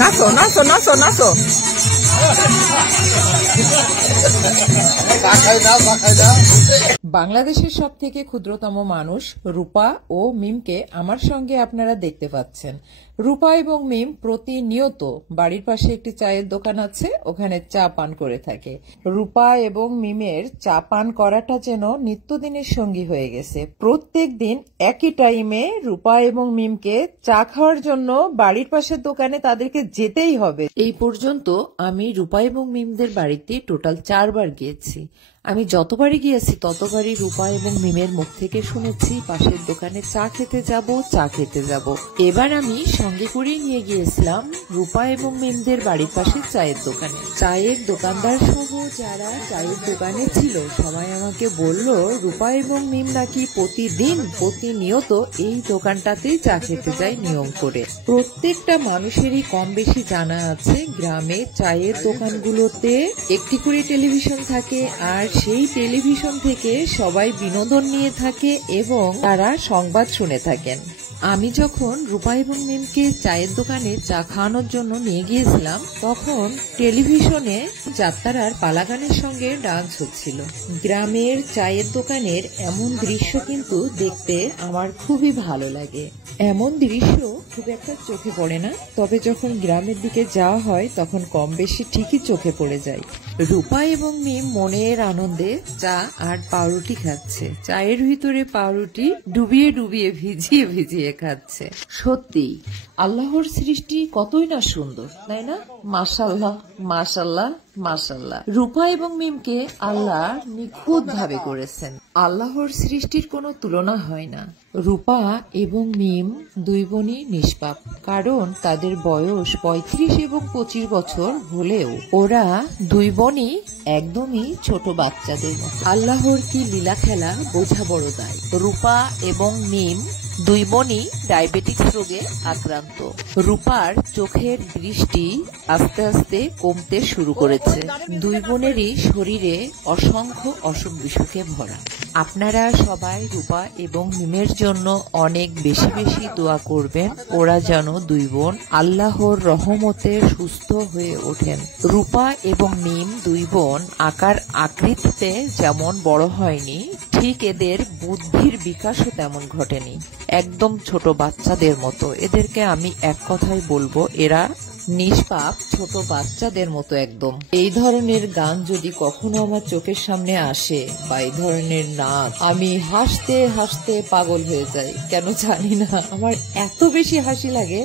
নাচো নাচো নাচো নাচো। বাংলাদেশের সব থেকে ক্ষুদ্রতম মানুষ রূপা ও মিমকে আমার সঙ্গে আপনারা দেখতে পাচ্ছেন। রূপা এবং মিম প্রতিনিয়ত বাড়ির পাশে একটি চায়ের দোকান আছে, ওখানে চা পান করে থাকে। রূপা এবং মিমের চা পান করাটা যেন নিত্যদিনের সঙ্গী হয়ে গেছে। প্রত্যেক দিন একই টাইমে রূপা এবং মিমকে চা খাওয়ার জন্য বাড়ির পাশের দোকানে তাদেরকে যেতেই হবে। এই পর্যন্ত আমি রূপা এবং মিমদের বাড়িতে টোটাল 4 বার গিয়েছি। আমি যতবারই গিয়েছি ততবারই রূপা এবং মিমের মুখ থেকে শুনেছি পাশের দোকানে চা খেতে যাব, চা খেতে যাব। এবার আমি সঙ্গে করে নিয়ে গিয়েছিলাম রূপা এবং মিমদের বাড়ির পাশে চায়ের দোকানে। চায়ের দোকানদার সহ যারা চায়ের দোকানে ছিল সবাই আমাকে বলল রূপা এবং মিম নাকি প্রতিদিন প্রতিনিয়ত এই দোকানটাতেই চা খেতে যায় নিয়ম করে। প্রত্যেকটা মানুষেরই কম বেশি জানা আছে গ্রামে চায়ের দোকানগুলোতে একটি করে টেলিভিশন থাকে, আর সেই টেলিভিশন থেকে সবাই বিনোদন নিয়ে থাকে এবং তারা সংবাদ শুনে থাকেন। আমি যখন রূপা এবং মিমকে চায়ের দোকানে চা খাওয়ানোর জন্য নিয়ে গিয়েছিলাম তখন টেলিভিশনে যাত্রার পালাগানের সঙ্গে ডান্স হচ্ছিল। গ্রামের চায়ের দোকানের এমন দৃশ্য কিন্তু দেখতে আমার খুবই ভালো লাগে। এমন দৃশ্য খুব একটা চোখে পড়ে না, তবে যখন গ্রামের দিকে যাওয়া হয় তখন কম বেশি ঠিকই চোখে পড়ে যায়। রূপা এবং মিম মনের আনন্দে চা আর পাউরুটি খাচ্ছে। চায়ের ভিতরে পাউরুটি ডুবিয়ে ডুবিয়ে ভিজিয়ে ভিজিয়ে খাচ্ছে। সত্যি আল্লাহর সৃষ্টি কতই না সুন্দর, তাই না? মাশাআল্লাহ মাশাআল্লাহ মাশাআল্লাহ। রূপা এবং মিমকে আল্লাহ নিখুঁত ভাবে করেছেন। আল্লাহর সৃষ্টির কোনো তুলনা হয় না। রূপা এবং মিম দুই বোনই নিষ্পাপ, কারণ তাদের বয়স 35 এবং 25 বছর হলেও ওরা দুই বোনই একদমই ছোট বাচ্চাদের মতো। আল্লাহর কি লীলা খেলা বোঝা বড় দায়। রূপা এবং মিম দুই বোনই ডায়াবেটিক্স রোগে আক্রান্ত। রূপার চোখের দৃষ্টি আস্তে আস্তে কমতে শুরু করেছে। দুই বোনেরই শরীরে অসংখ্য অসুখ বিসুখে ভরা। আপনারা সবাই রূপা এবং মিমের জন্য অনেক বেশি বেশি দোয়া করবেন, ওরা যেন দুই বোন আল্লাহর রহমতে সুস্থ হয়ে ওঠেন। রূপা এবং মিম দুই বোন আকার আকৃতিতে যেমন বড় হয়নি, ঠিক এদের বুদ্ধির বিকাশও তেমন ঘটেনি। একদম ছোট বাচ্চাদের মতো। এদেরকে আমি এক কথাই বলবো, এরা নিষ্পাপ ছোট বাচ্চাদের মতো একদম। এই ধরনের গান যদি কখনো আমার চোখের সামনে আসে বা এই ধরনের নাচ, আমি হাসতে হাসতে পাগল হয়ে যাই। কেন জানি না, আমার এত বেশি হাসি লাগে।